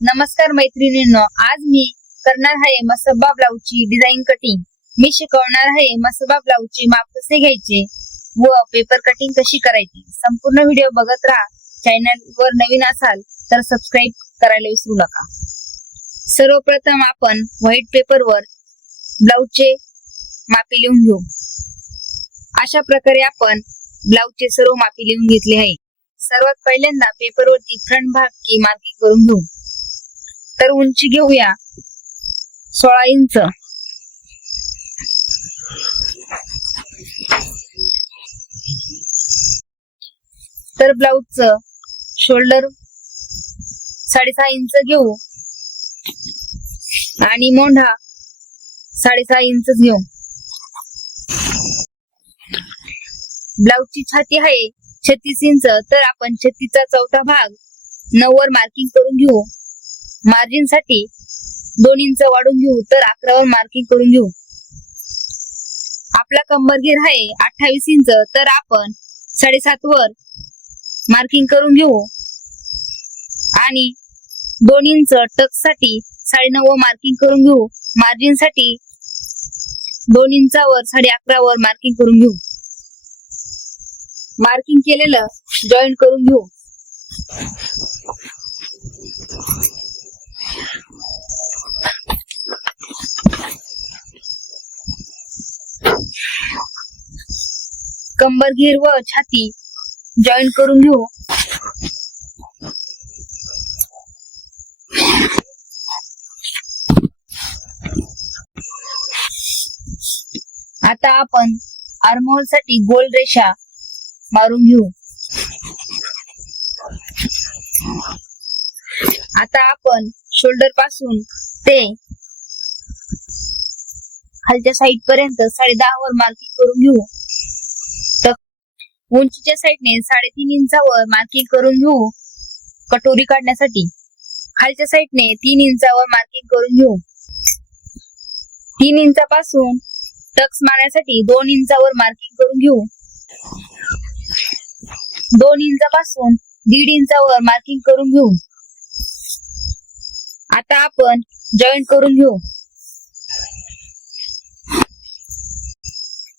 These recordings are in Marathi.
नमस्कार मैत्रिणींनो आज मी करणार आहे ब्लाऊज ब्लाऊजची डिझाईन कटिंग मी शिकवणार आहे ब्लाऊज ब्लाऊजचे माप कसे घ्यायचे व पेपर कटिंग कशी करायची. संपूर्ण व्हिडिओ बघत राहा. चॅनल वर नवीन असाल तर सबस्क्राईब करायला विसरू नका. सर्वप्रथम आपण व्हाईट पेपर वर ब्लाऊजचे मापे लिहून घेऊ. अशा प्रकारे आपण ब्लाऊजचे सर्व मापे लिहून घेतले आहे. सर्वात पहिल्यांदा पेपरवरती फ्रंट भाग की मार्किंग करून घेऊ. तर उंची घेऊया. सोळा इंच. तर ब्लाऊजचं शोल्डर साडेसहा इंच घेऊ. आणि मोंढा साडेसहा इंच घेऊ. ब्लाऊजची छाती आहे छत्तीस इंच तर आपण छत्तीसचा चौथा भाग नऊवर मार्किंग करून घेऊ. मार्जिनसाठी दोन इंच वाढून घेऊ तर अकरावर मार्किंग करून घेऊ. आपला कंबर घेर आहे अठ्ठावीस इंच तर आपण साडेसात वर मार्किंग करून घेऊ. आणि दोन इंच टकसाठी साडेनऊ मार्किंग करून घेऊ. मार्जिनसाठी दोन इंचावर साडे अकरावर मार्किंग करून घेऊ. मार्किंग केलेलं जॉईन करून घेऊ. कंबर घेर व छाती जॉईन करून घेऊ. आता आपण आर्महोलसाठी गोल रेषा मारून घेऊ. आता आपण शोल्डरपासून ते खालच्या साईड पर्यंत साडे वर मार्किंग करून घेऊ. उंचीच्या साईडने साडेतीन इंचावर मार्किंग करून घेऊ कटोरी काढण्यासाठी. खालच्या साईडने तीन इंचावर मार्किंग करून घेऊ. तीन इंचापासून टक्स मारण्यासाठी दोन इंचावर मार्किंग करून घेऊ. दोन इंचापासून दीड इंचावर मार्किंग करून घेऊ. आता आपण जॉईंट करून घेऊ.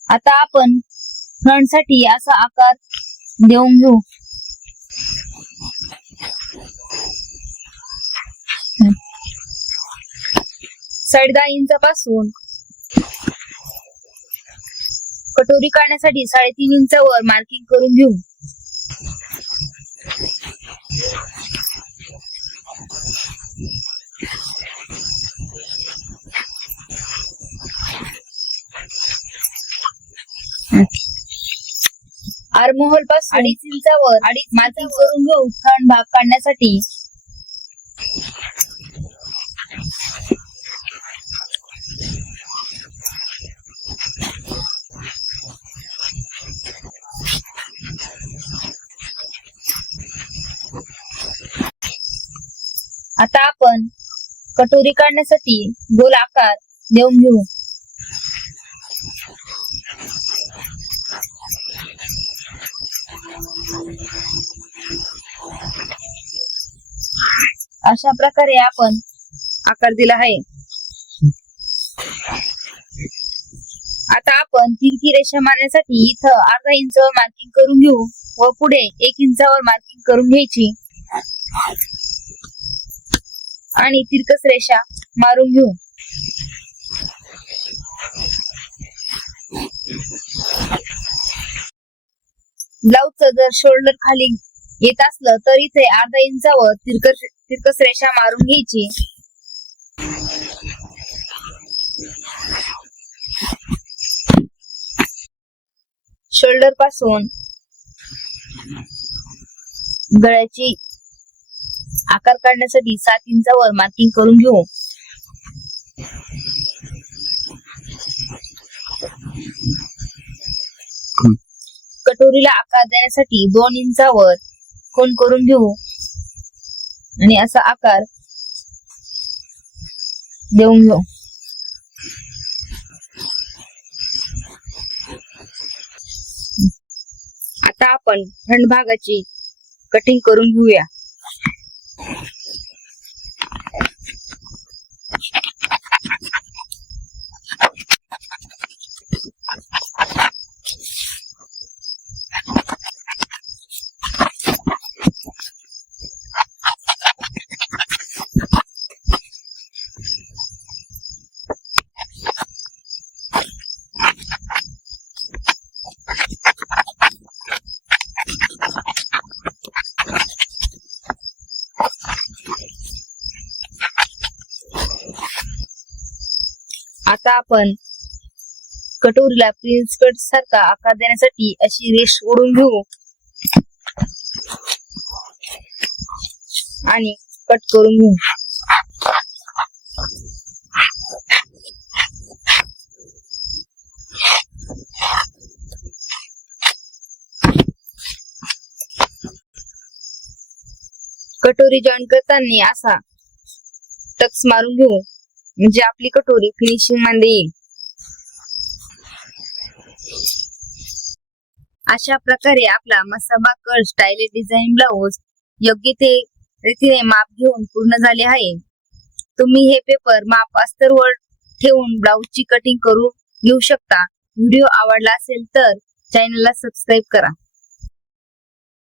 आता आपण फ्रंटसाठी असा आकार देऊन घेऊ. साडे दहा इंचापासून कटोरी काढण्यासाठी साडेतीन इंचावर मार्किंग करून घेऊ. आर्महोलपासून अडीच इंचावर अडीच मार्किंग करून घेऊ फ्रंट भाग काढण्यासाठी आता आपण कटोरी काढण्यासाठी गोल आकार देऊन घेऊ. अशा प्रकारे आपण आकार दिला आहे. आता आपण तिरकी रेषा मारण्यासाठी इथं अर्धा इंचावर मार्किंग करून घेऊ व पुढे एक इंचावर मार्किंग करून घ्यायची. आणि तिरकस रेषा मारून घेऊ. ब्लाऊजचं जर शोल्डर खाली येत असलं तर इथे अर्धा इंचावर तिरकस तिरकस रेषा मारून घ्यायची. शोल्डरपासून गळ्याची आकार काढण्यासाठी सात इंचावर मार्किंग करून घेऊ. कटोरीला आकार देण्यासाठी दोन इंचावर कोण करून घेऊ. आणि असा आकार देऊन घेऊ. आता आपण थंड भागाची कटिंग करून घेऊया. आता आपण कटोरीला प्रिन्स कट सारखा आकार देण्यासाठी अशी रेष ओढून घेऊ. आणि कट करून घेऊ. कटोरी जॉईन करताना असा टक्स मारून घेऊ. म्हणजे आपली कटोरी फिनिशिंगमध्ये येईल. अशा प्रकारे आपला Masaba cut style design blouse योग्य ते रीतीने माप घेऊन पूर्ण झाले आहे. तुम्ही हे पेपर माप अस्तरवर ठेवून ब्लाऊजची कटिंग करू घेऊ शकता. व्हिडिओ आवडला असेल तर चॅनलला सबस्क्राईब करा.